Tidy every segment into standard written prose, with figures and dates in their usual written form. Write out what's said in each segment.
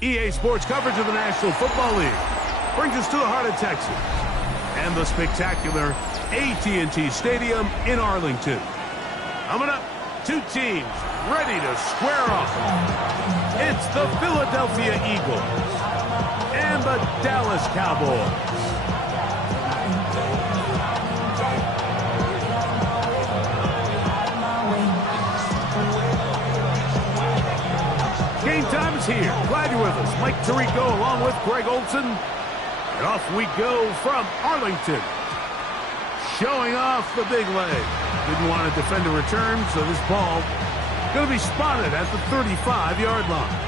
EA Sports coverage of the National Football League brings us to the heart of Texas and the spectacular AT&T Stadium in Arlington. Coming up, two teams ready to square off. It's the Philadelphia Eagles and the Dallas Cowboys. Game time is here. Glad you're with us. Mike Tirico along with Greg Olson. And off we go from Arlington. Showing off the big leg. Didn't want to defend a return, so this ball going to be spotted at the 35-yard line.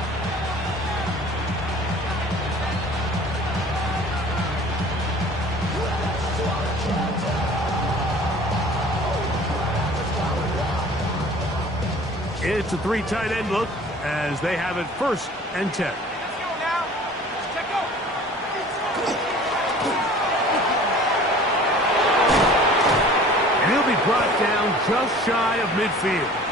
It's a three tight end look as they have it 1st and 10. And he'll be brought down just shy of midfield.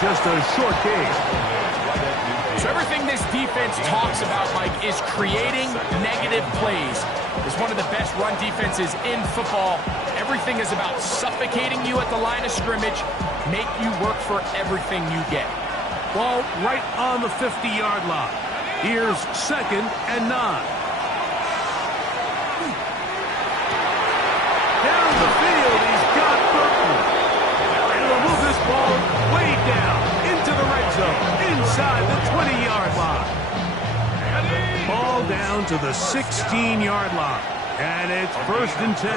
Just a short game. So everything this defense talks about, Mike, is creating negative plays. It's one of the best run defenses in football. Everything is about suffocating you at the line of scrimmage, make you work for everything you get. Ball right on the 50-yard line. Here's 2nd and 9. Down the field, he's got Burton. And he'll move this ball way down into the red zone, inside the 20-yard line. Ball down to the 16-yard line, and it's 1st and 10.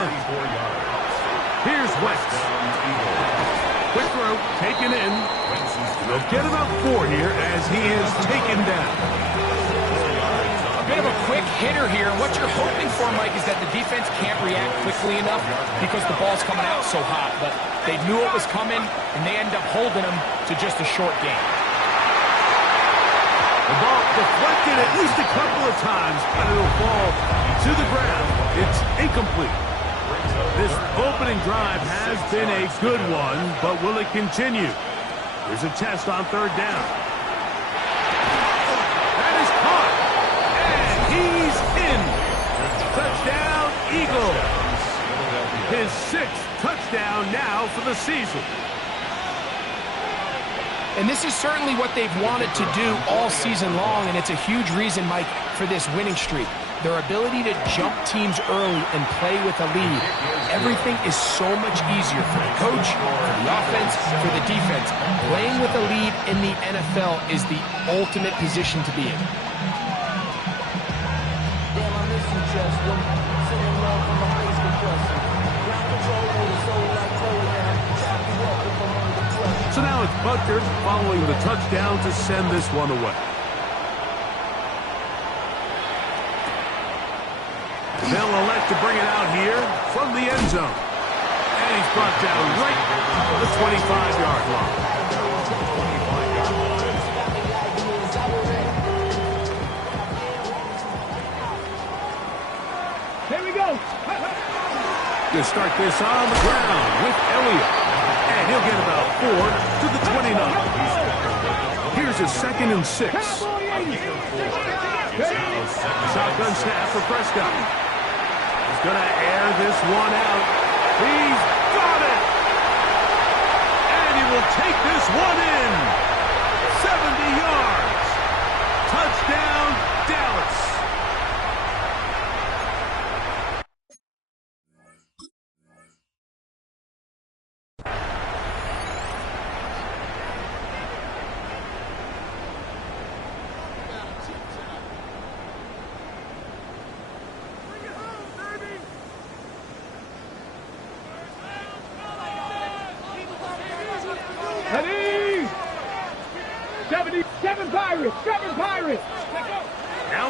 Here's West. Quick throw, taken in. They'll get about 4 here as he is taken down. A bit of a quick hitter here. What you're hoping for, Mike, is that the defense can't react quickly enough because the ball's coming out so hot. But they knew it was coming, and they end up holding them to just a short game. The ball deflected at least a couple of times, but it'll fall to the ground. It's incomplete. This opening drive has been a good one, but will it continue? Here's a test on 3rd down. That is caught, and he's in. Touchdown, Eagles. His 6th touchdown now for the season. And this is certainly what they've wanted to do all season long, and it's a huge reason, Mike, for this winning streak. Their ability to jump teams early and play with a lead. Everything is so much easier for the coach, for the offense, for the defense. Playing with a lead in the NFL is the ultimate position to be in. So now it's Butker following the touchdown to send this one away. They'll elect to bring it out here from the end zone. And he's brought down right to the 25-yard line. Here we go. To start this on the ground with Elliott. And he'll get about 4 to the 29. Here's a 2nd and 6. Shotgun snap for Prescott. He's going to air this one out. He's got it! And he will take this one in. 70 yards. Touchdown, Dallas.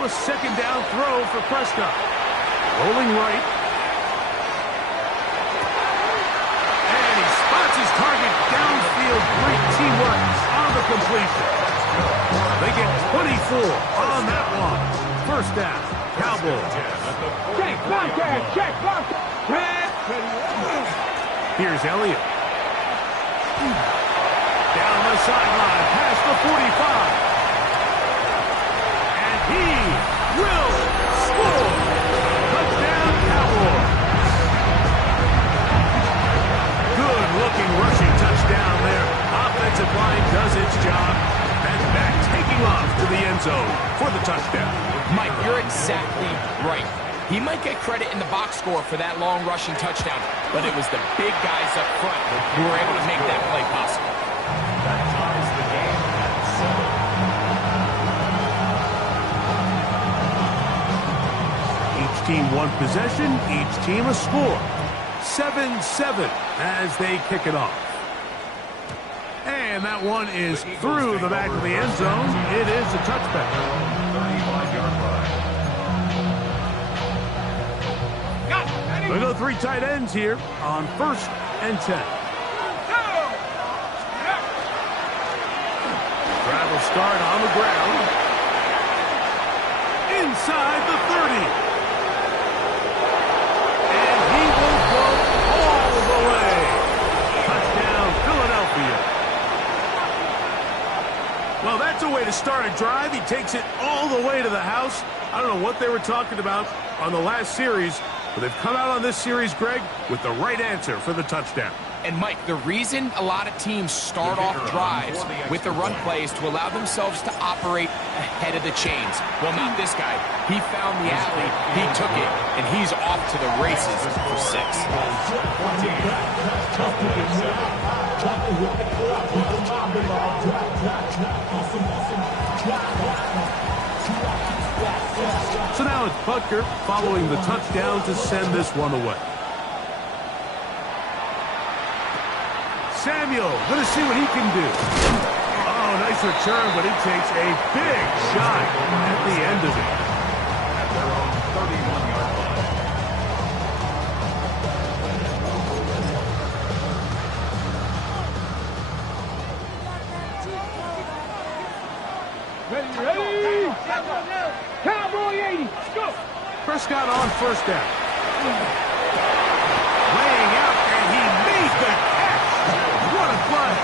a second down throw for Prescott. Rolling right. And he spots his target downfield. Great teamwork on the completion. They get 24 on that one. First down, Cowboys. Check, contact, check, contact. Here's Elliott. Down the sideline, past the 45. And he will score. Touchdown, Cowboys. Good-looking rushing touchdown there. Offensive line does its job. And back taking off to the end zone for the touchdown. Mike, you're exactly right. He might get credit in the box score for that long rushing touchdown, but it was the big guys up front who were able to make that play possible. That ties the game at 7. Each team one possession, each team a score. 7-7 as they kick it off. And that one is through the back of the end zone. It is a touchback. 35-yard line. We go three tight ends here on 1st and 10. Travel start on the ground. Inside the 30. And he will go all the way. Touchdown, Philadelphia. Well, that's a way to start a drive. He takes it all the way to the house. I don't know what they were talking about on the last series, but they've come out on this series, Greg, with the right answer for the touchdown. And, Mike, the reason a lot of teams start off drives with the run play is to allow themselves to operate ahead of the chains. Well, not this guy. He found the alley, he took it, and he's off to the races for 6. So now it's Butker following the touchdown to send this one away. Samuel, going to see what he can do. Oh, nice return, but he takes a big shot at the end of it. At their own 31-yard line. Ready? Cowboy 80, let's go. Prescott on first down. Laying out, and he made the catch. What a play.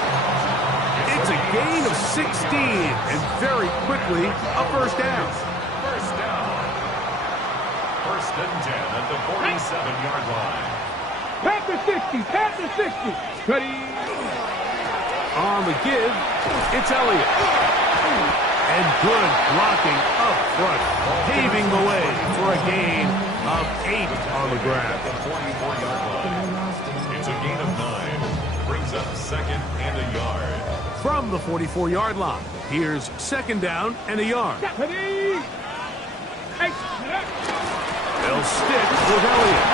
It's a gain of 16, and very quickly, a first down. First down. 1st and 10 at the 47-yard line. Pat the 60, pat the 60. Ready? On the give, it's Elliott. And good blocking up front, paving the way for a gain of 8 on the ground. At the 44-yard line. It's a gain of 9. Brings up 2nd and a yard. From the 44-yard line, here's 2nd down and a yard. Ready? They'll stick with Elliott.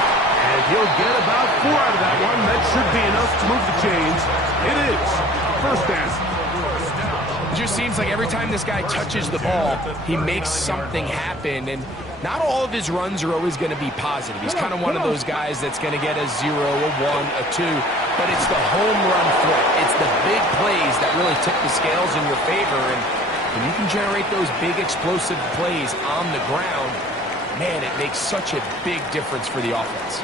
And he'll get about 4 out of that one. That should be enough to move the chains. It is first down. It just seems like every time this guy touches the ball, he makes something happen, and not all of his runs are always going to be positive. He's kind of one of those guys that's going to get a 0, a 1, a 2, but it's the home run threat. It's the big plays that really tip the scales in your favor, and when you can generate those big explosive plays on the ground, man, it makes such a big difference for the offense.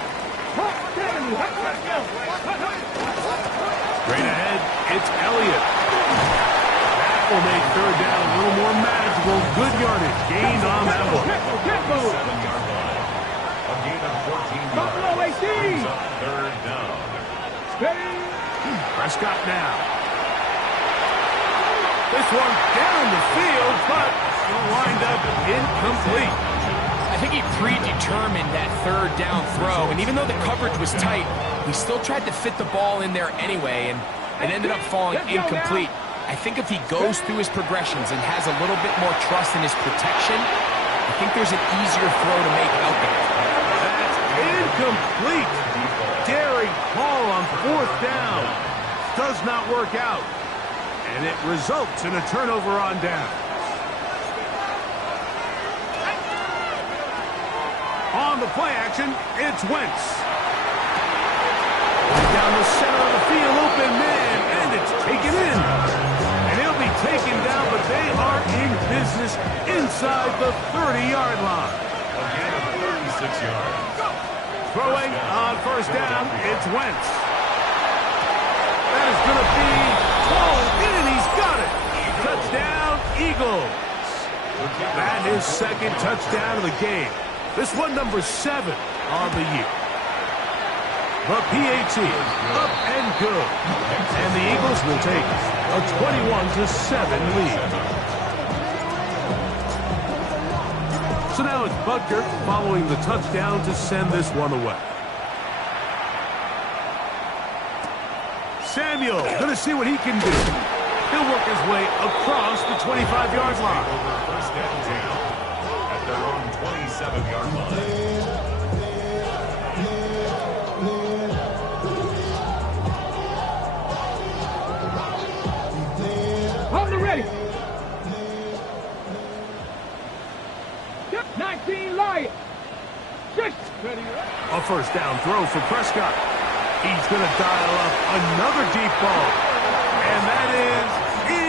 Straight ahead, it's Elliott. Will make 3rd down a little more manageable. Good yardage gained on that one. 7-yard line. A gain of 14 yards. Brings up 3rd down. Prescott now. This one down the field, but it'll wind up incomplete. I think he predetermined that 3rd down throw, and even though the coverage was tight, he still tried to fit the ball in there anyway, and it ended up falling incomplete. I think if he goes through his progressions and has a little bit more trust in his protection, I think there's an easier throw to make out there. That's incomplete. Daring Hall on 4th down. Does not work out. And it results in a turnover on down. On the play action, it's Wentz. Down the center of the field, open man, and it's taken in. And he'll be taken down, but they are in business inside the 30-yard line. Again, 36 yards. Throwing on first down, it's Wentz. That is going to be called in. He's got it. Touchdown, Eagles. That is second touchdown of the game. This one number 7 on the year. The PAT up and good. And the Eagles will take a 21-7 lead. So now it's Butker following the touchdown to send this one away. Samuel going to see what he can do. He'll work his way across the 25-yard line. First down at their own 27-yard line. On the ready. 19 Lions. 6. A first down throw for Prescott. He's going to dial up another deep ball. And that is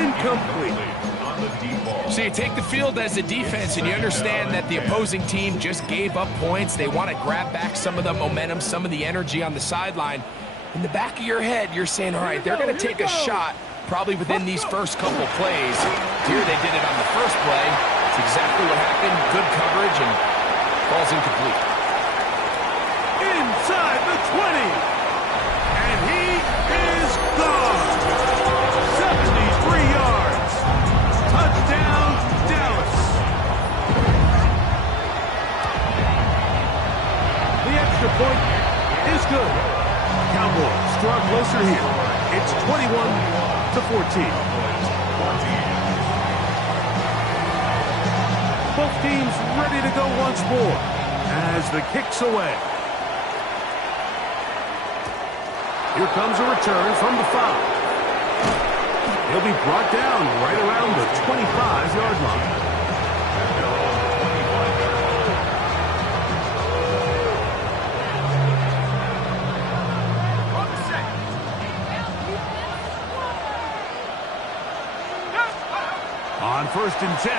incomplete. On the deep ball. So you take the field as a defense, and you understand that the opposing team just gave up points. They want to grab back some of the momentum, some of the energy on the sideline. In the back of your head, you're saying, all right, they're going to take a shot probably within these first couple plays. Here they did it on the first play. It's exactly what happened. Good coverage, and ball's incomplete. Inside the 20. And he is gone. 73 yards. Touchdown, Dallas. The extra point is good. Cowboys draw closer here. It's 21-14. Both teams ready to go once more as the kick's away. Here comes a return from the 5. He'll be brought down right around the 25-yard line. On first and 10,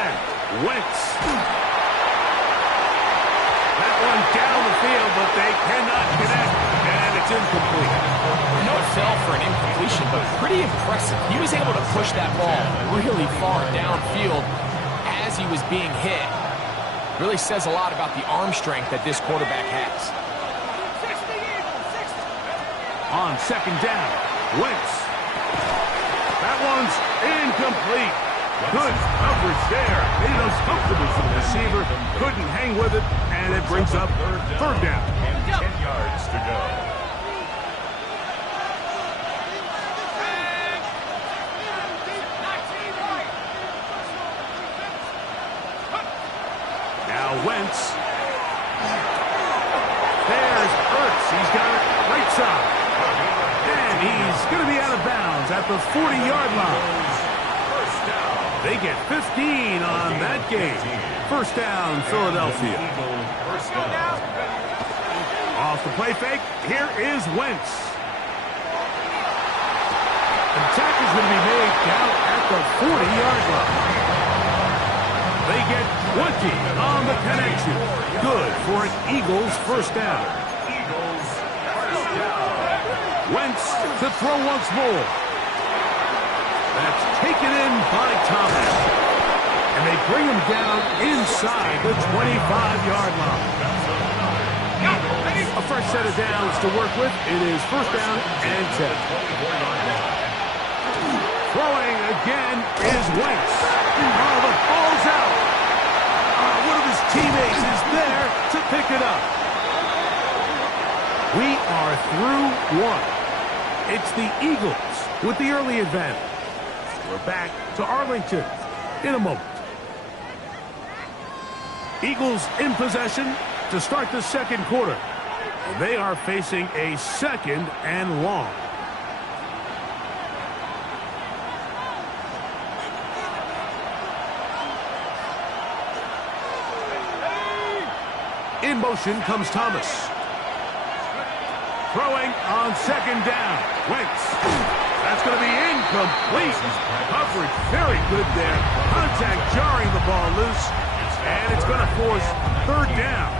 Wentz. That one down the field, but they cannot connect, and it's incomplete. I know it fell for an incompletion, but pretty impressive. He was able to push that ball really far downfield as he was being hit. Really says a lot about the arm strength that this quarterback has. On second down, Wentz. That one's incomplete. Good coverage there. Made it uncomfortable for the receiver. Couldn't hang with it, and it brings up third down. And 10 yards to go. Now Wentz. There's Ertz. He's got it right side. And he's going to be out of bounds at the 40-yard line. They get 15 on that game. First down, Philadelphia. Off the play fake, here is Wentz. Attack is going to be made down at the 40-yard line. They get 20 on the connection. Good for an Eagles first down. Wentz to throw once more. That's taken in by Thomas. And they bring him down inside the 25-yard line. A fresh set of downs to work with. It is first down and 10. Throwing again is Wentz. Oh, the ball's out. One of his teammates is there to pick it up. We are through one. It's the Eagles with the early advantage. We're back to Arlington in a moment. Eagles in possession to start the second quarter. They are facing a second and long. In motion comes Thomas. Throwing on second down. Wentz. That's going to be incomplete. Coverage very good there. Contact jarring the ball loose. And it's going to force third down.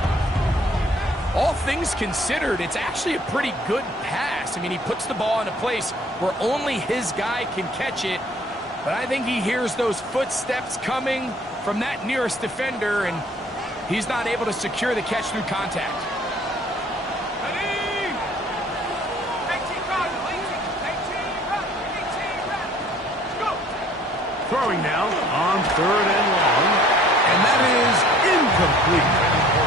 All things considered, it's actually a pretty good pass. I mean, he puts the ball in a place where only his guy can catch it. But I think he hears those footsteps coming from that nearest defender, and he's not able to secure the catch through contact. Throwing now on third and long, and that is incomplete.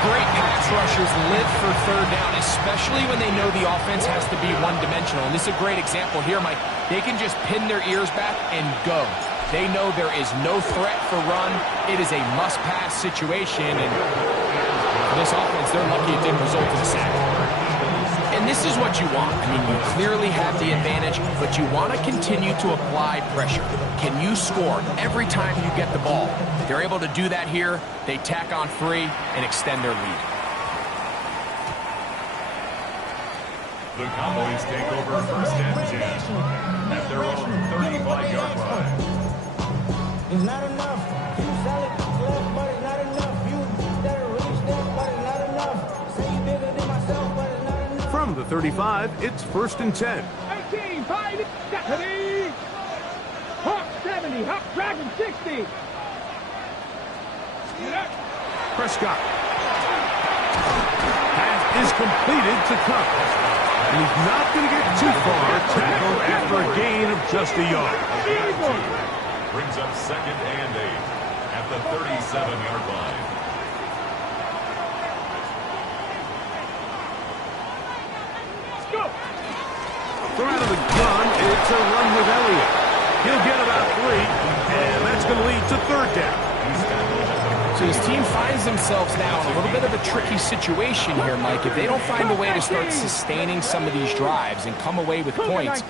Great pass rushers live for third down, especially when they know the offense has to be one-dimensional. And this is a great example here, Mike. They can just pin their ears back and go. They know there is no threat for run. It is a must-pass situation, and for this offense, they're lucky it didn't result in a sack. And this is what you want. I mean, you clearly have the advantage, but you want to continue to apply pressure. Can you score every time you get the ball? They're able to do that here. They tack on 3 and extend their lead. The Cowboys take over first and 10 at their own 35-yard line. It's not enough. You solid left, but it's not enough. You better really step, but it's not enough. Say you bigger than myself, but it's not enough. From the 35, it's first and 10. 18, 5, Stephanie. Hawk 70, Hawk Dragon 60. Prescott. Pass is completed to Cup. And he's not going to get too far. Tackled after a gain of just a yard. Brings up second and 8 at the 37-yard line. Throw out of the gun. It's a run with Elliott. He'll get about 3, and that's going to lead to third down. So his team finds themselves now in a little bit of a tricky situation here, Mike. If they don't find a way to start sustaining some of these drives and come away with points,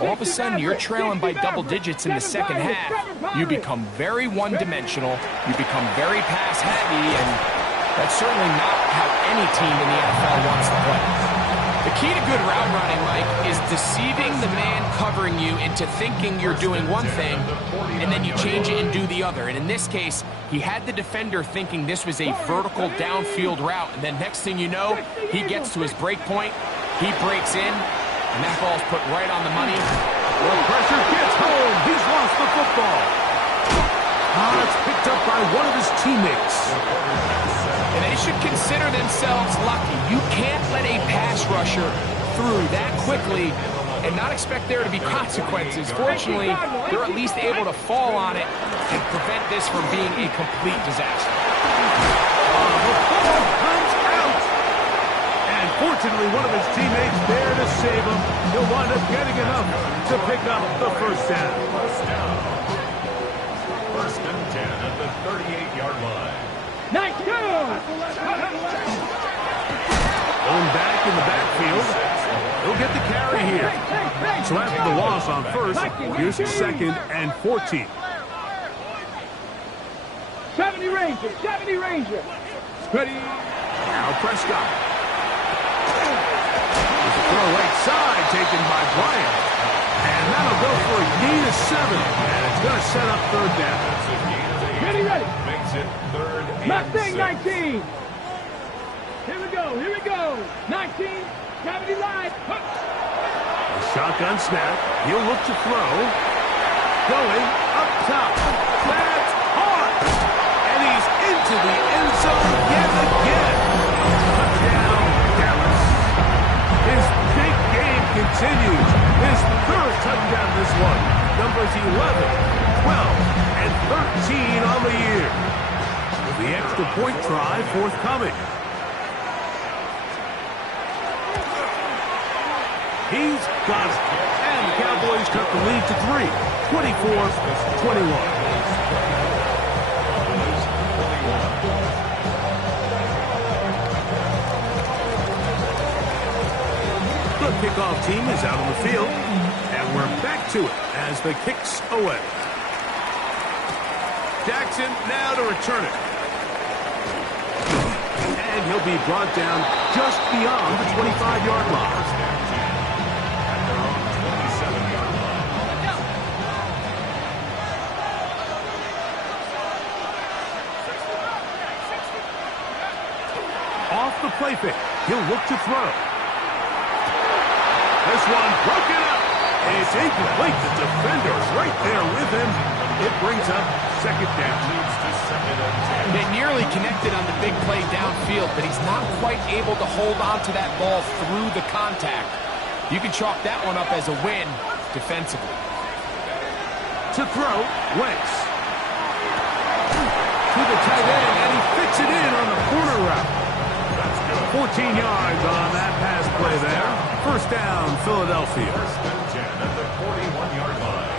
all of a sudden you're trailing by double digits in the second half. You become very one-dimensional. You become very pass-heavy, and that's certainly not how any team in the NFL wants to play. The key to good route running, Mike, is deceiving the man covering you into thinking you're doing one thing, and then you change it and do the other. And in this case, he had the defender thinking this was a vertical downfield route, and then next thing you know, he gets to his break point, he breaks in, and that ball's put right on the money. The pressure gets home. He's lost the football. It's picked up by one of his teammates. And they should consider themselves lucky. You can't let a pass rusher through that quickly and not expect there to be consequences. Fortunately, they're at least able to fall on it and prevent this from being a complete disaster. The ball comes out. And fortunately, one of his teammates there to save him. He'll wind up getting enough to pick up the first down. First and 10 at the 38-yard line. Nice go! Going back in the backfield. He'll get the carry here. So after the loss on first, here's second and 14. 70 Ranger, 70 Ranger. Ready? Now Prescott. There's a throw right side taken by Bryant. And that'll go for a gain of 7. And it's going to set up third down. Ready, ready. Makes it third and Mustang 6. 19. Here we go, here we go. 19, gravity line. A shotgun snap. He'll look to throw. Going up top. That's hard. And he's into the end zone yet again. Touchdown, Dallas. His big game continues. His third touchdown this one. Numbers 11, 12, and 13 on the year. With the extra point try forthcoming. He's got it. And the Cowboys cut the lead to 3, 24-21. The kickoff team is out on the field, and we're back to it as the kick's away. Jackson now to return it. And And he'll be brought down just beyond the 25-yard line. First down 10 at their own 27-yard line. Off the play fake. He'll look to throw. This one broken up. It's incomplete. The defender's right there with him. It brings up second down. Leads to second and 10. They nearly connected on the big play downfield, but he's not quite able to hold on to that ball through the contact. You can chalk that one up as a win defensively. To throw, Wentz. To the tight end, and he fits it in on the corner route. 14 yards on that pass play there. First down, Philadelphia. First and 10 at the 41-yard line.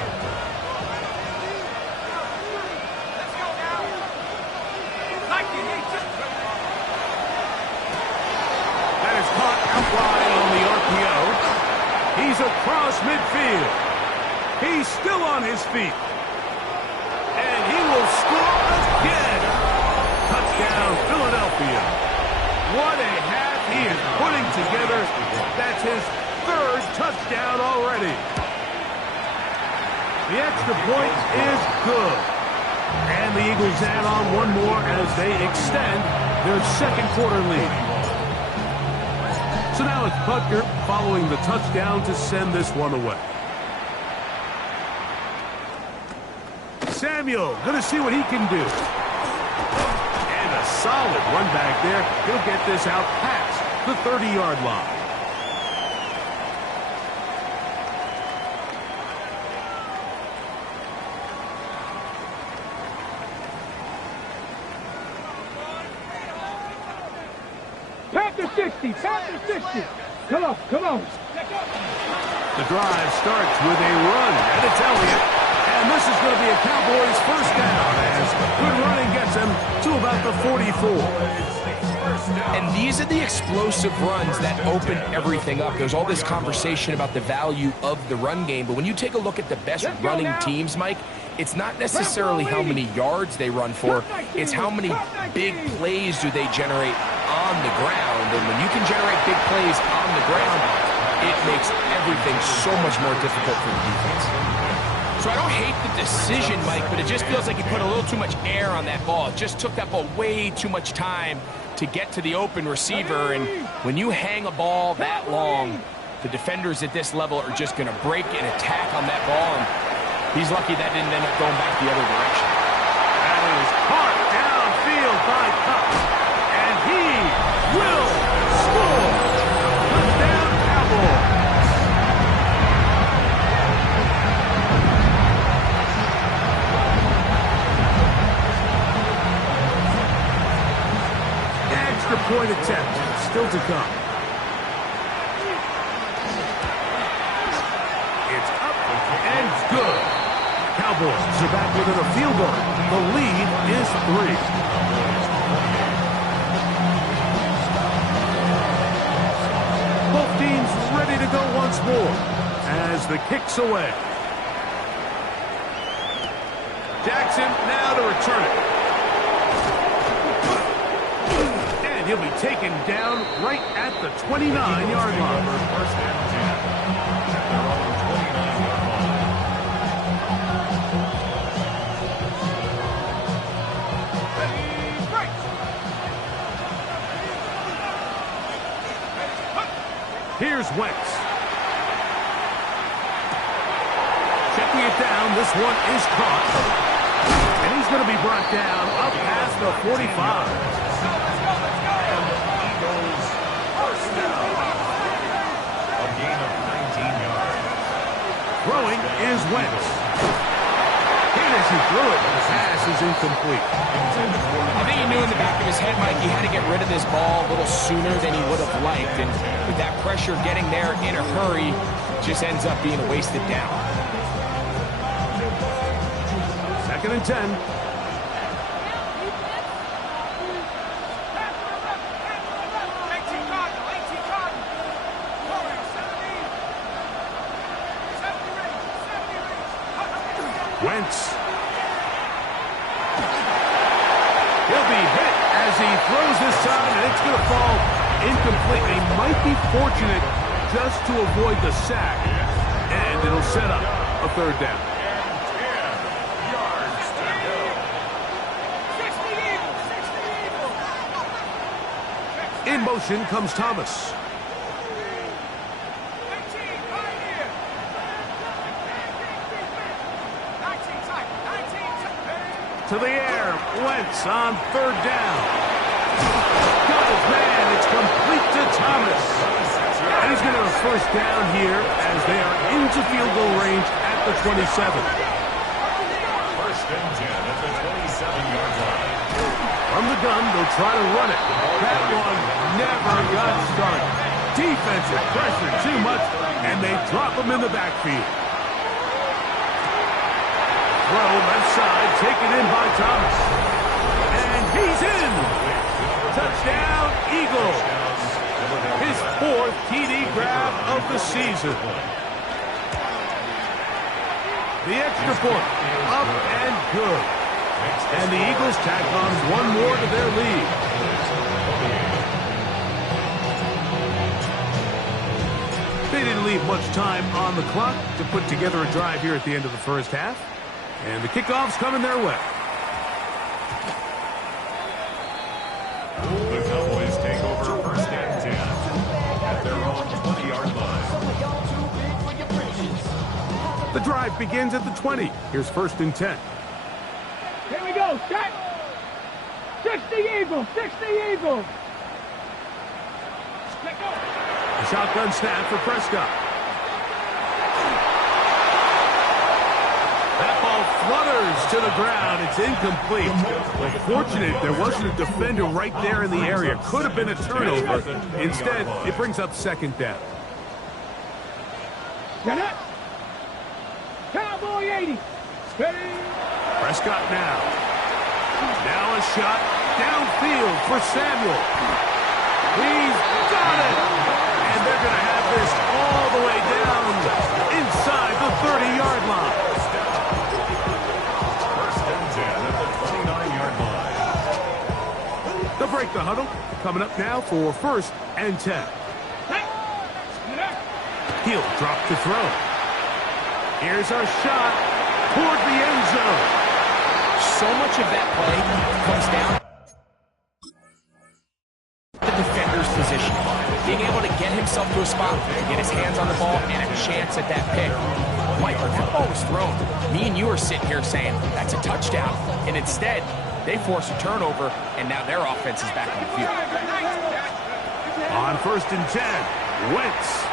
That is caught out wide on the RPO. He's across midfield. He's still on his feet. And he will score again. Touchdown, Philadelphia. What a half he is putting together. That's his third touchdown already. The extra point is good. And the Eagles add on one more as they extend their second quarter lead. So now it's Butker following the touchdown to send this one away. Samuel going to see what he can do. A solid run back there. He'll get this out past the 30-yard line. Panther 60, Panther 60. Come on, come on. The drive starts with a run, and it's Elliott. And this is going to be a Cowboys first down as good running gets him to about the 44. And these are the explosive runs that open everything up. There's all this conversation about the value of the run game, but when you take a look at the best running teams, Mike, it's not necessarily how many yards they run for, it's how many big plays do they generate on the ground. And when you can generate big plays on the ground, it makes everything so much more difficult for the defense. So I don't hate the decision, Mike, but it just feels like he put a little too much air on that ball. It just took that ball way too much time to get to the open receiver. And when you hang a ball that long, the defenders at this level are just going to break and attack on that ball. And he's lucky that didn't end up going back the other direction. That is caught downfield by Kupp. And he will score. Touchdown, Cowboys. Point attempt still to come. It's up and good. Cowboys are back within a field goal. The lead is 3. Both teams ready to go once more as the kick's away. Jackson now to return it. He'll be taken down right at the 29-yard line. First and 10 at their own 29-yard line. Here's Wentz. Checking it down. This one is caught. And he's going to be brought down up past the 45. Throwing is Wentz. Hit as he threw it, but the pass is incomplete. I think he knew in the back of his head, Mike, he had to get rid of this ball a little sooner than he would have liked. And with that pressure getting there in a hurry, just ends up being a wasted down. Second and 10. Wentz. He'll be hit as he throws this time, and it's going to fall incomplete. They might be fortunate just to avoid the sack, and it'll set up a third down. In motion comes Thomas. To the air, Wentz on third down. Got his man, it's complete to Thomas. And he's going to have a first down here as they are into field goal range at the 27. First and 10 at the 27-yard line. From the gun, they'll try to run it. That one never got started. Defensive pressure too much, and they drop him in the backfield. Throw left side, taken in by Thomas. And he's in. Touchdown, Eagles. His fourth TD grab of the season. The extra point, up and good. And the Eagles tack on one more to their lead. They didn't leave much time on the clock to put together a drive here at the end of the first half. And the kickoff's coming their way. The Cowboys take over first and 10 at their own 20-yard line. The drive begins at the 20. Here's first and 10. Here we go, set. 60 Eagles, 60 Eagles. Let go. A shotgun snap for Prescott. That ball flutters to the ground. It's incomplete. Fortunate there wasn't a defender right there in the area. Could have been a turnover. Instead, it brings up second down. Get it. Cowboy 80. Steady. Prescott now. Now a shot downfield for Samuel. He's got it. And they're going to have this all the way down inside the 30-yard line. First and 10 at the 29-yard line. They'll break the huddle. Coming up now for first and 10. He'll drop to throw. Here's our shot toward the end zone. So much of that play comes down to the defender's position. Being able to get himself to a spot, get his hands on the ball, and a chance at that pick. Michael, that ball was thrown. Me and you are sitting here saying, that's a touchdown. And instead, they force a turnover, and now their offense is back on the field. On first and 10, Wentz.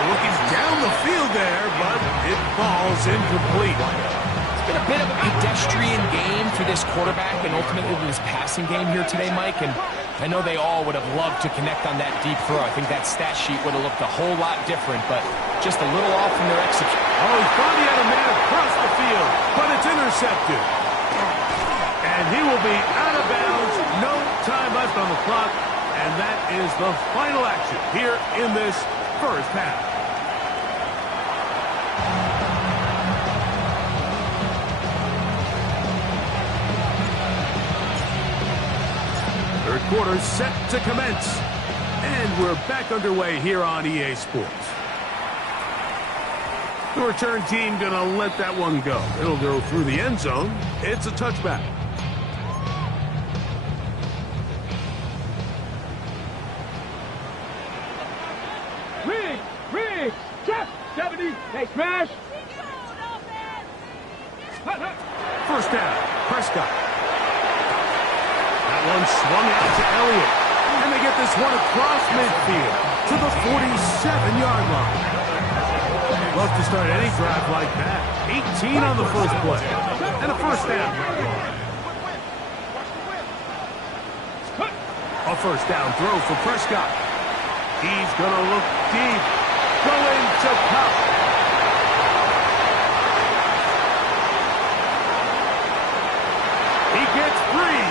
Looking down the field there, but it falls incomplete. It's been a bit of a pedestrian game for this quarterback and ultimately this passing game here today, Mike. And I know they all would have loved to connect on that deep throw. I think that stat sheet would have looked a whole lot different, but just a little off from their execution. Oh, he thought he had a man across the field, but it's intercepted. And he will be out of bounds. No time left on the clock. And that is the final action here in this first half. Third quarter set to commence. And we're back underway here on EA Sports. The return team going to let that one go. It'll go through the end zone. It's a touchback. Riggs, check. 70, they smash. First down, Prescott. That one swung out to Elliott. And they get this one across midfield to the 47-yard line. Love to start any drive like that. 18 on the first play. And a first down. A first down throw for Prescott. He's going to look deep. Going to Cup. He gets free.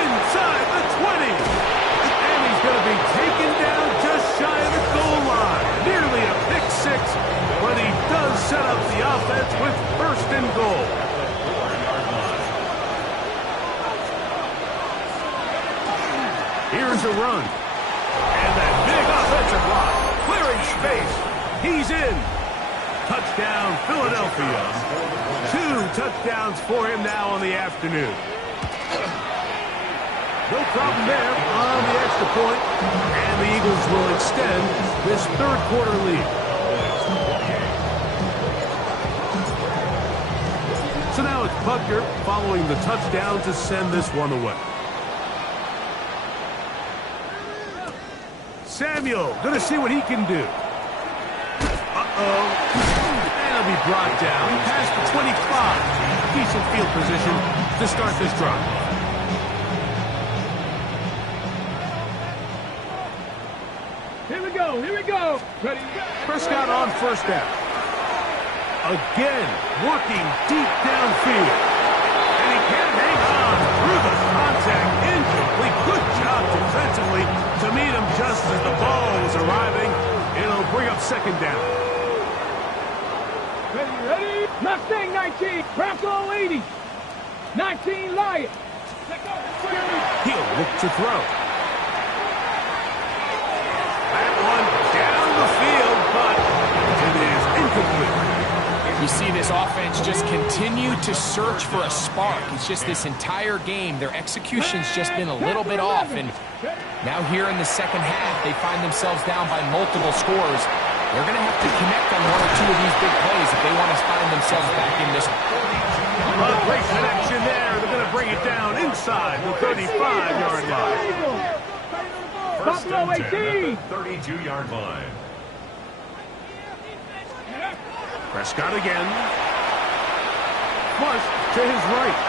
Inside the 20. And he's going to be taken down just shy of the goal line. Nearly a pick six, but he does set up the offense with first and goal. Here's a run. And that big offensive block. Clearing space. He's in. Touchdown, Philadelphia. 2 touchdowns for him now on the afternoon. No problem there on the extra point. And the Eagles will extend this third quarter lead. So now it's Butker following the touchdown to send this one away. Samuel, gonna see what he can do. Uh-oh. And he'll be brought down past the 25. Decent field position to start this drive. Here we go, here we go. Ready? Prescott on first down. Again, working deep downfield. And he can't hang on through the contact. Incomplete. Good job defensively to meet him just as the ball was arriving. It'll bring up second down. Ready? Mustang 19, Bronco 80. 19 Lion. He'll look to throw. That one down the field, but it is incomplete. You see this offense just continue to search for a spark. It's just this entire game, their execution's just been a little bit off. And now here in the second half, they find themselves down by multiple scores. They're going to have to connect on 1 or 2 of these big plays if they want to find themselves back in this one. A great connection there. They're going to bring it down inside the 35-yard line. First Buffalo and 10 18. at the 32-yard line. Prescott again. Flush to his right.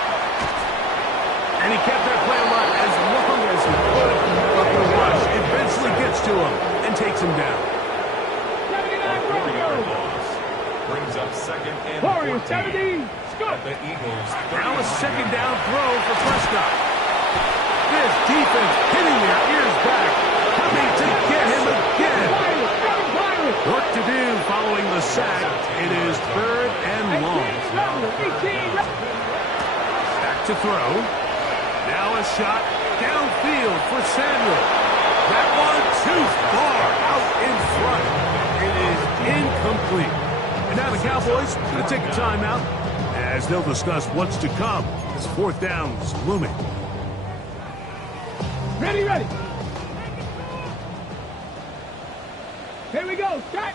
And he kept that play alive as long as he could. But the rush eventually gets to him and takes him down. A 4-yard loss. Brings up second and 14. 70. At the Eagles. Now a second down throw for Prescott. This defense hitting their ears back. Coming to get him again. Work to do following the sack. It is third and long. Back to throw. Now a shot downfield for Samuel. That one too far out in front. It is incomplete. And now the Cowboys going to take a timeout as they'll discuss what's to come as fourth down is looming. Ready. Here we go. Shot.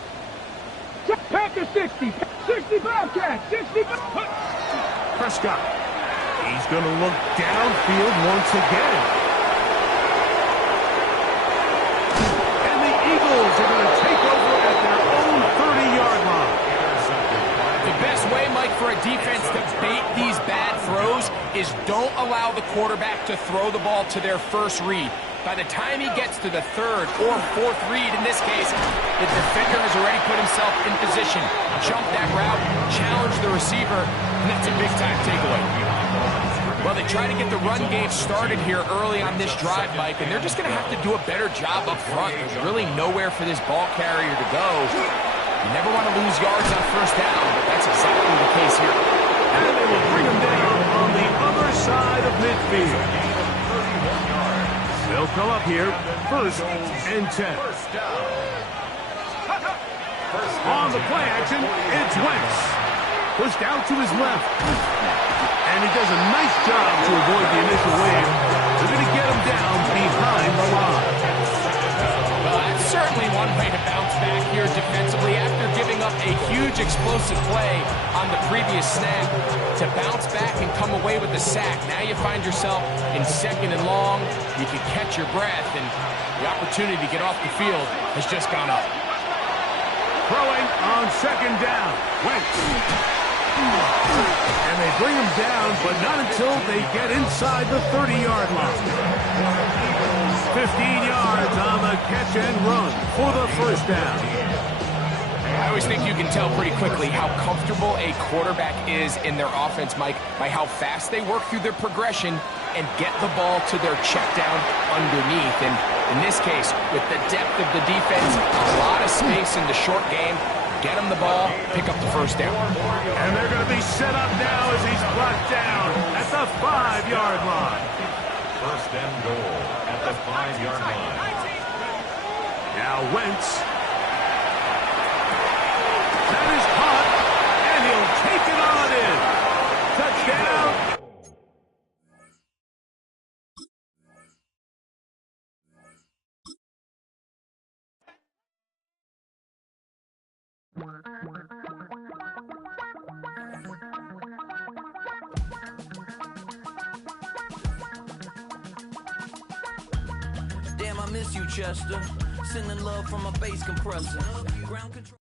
Packer 60. 60 Bobcat. 60 Prescott. He's going to look downfield once again. And the Eagles are going to take over at their own 30-yard line. The best way, Mike, for a defense to bait these bad throws is don't allow the quarterback to throw the ball to their first read. By the time he gets to the third or fourth read, in this case, the defender has already put himself in position, jump that route, challenge the receiver, and that's a big-time takeaway. Well, they try to get the run game started here early on this drive, Mike, and they're just going to have to do a better job up front. There's really nowhere for this ball carrier to go. You never want to lose yards on first down, but that's exactly the case here. And they will bring him down on the other side of midfield. They'll come up here, first and 10. On the play action, it's Wentz. Pushed out to his left. And he does a nice job to avoid the initial wave. They're going to get him down behind the line. Well, that's certainly one way to bounce back here defensively after giving up a huge explosive play on the previous snap. To bounce back and come away with the sack. Now you find yourself in second and long. You can catch your breath, and the opportunity to get off the field has just gone up. Throwing on second down. Wentz. And they bring him down, but not until they get inside the 30-yard line. 15 yards on the catch and run for the first down. I always think you can tell pretty quickly how comfortable a quarterback is in their offense, Mike, by how fast they work through their progression and get the ball to their check down underneath. And in this case, with the depth of the defense, a lot of space in the short game, get him the ball, pick up the first down. And they're going to be set up now as he's brought down at the 5-yard line. first and goal at the 5-yard line. Now Wentz. That is caught, and he'll take it on in. Touchdown. Damn, I miss you, Chester. Sending love from a bass compressor. Ground control.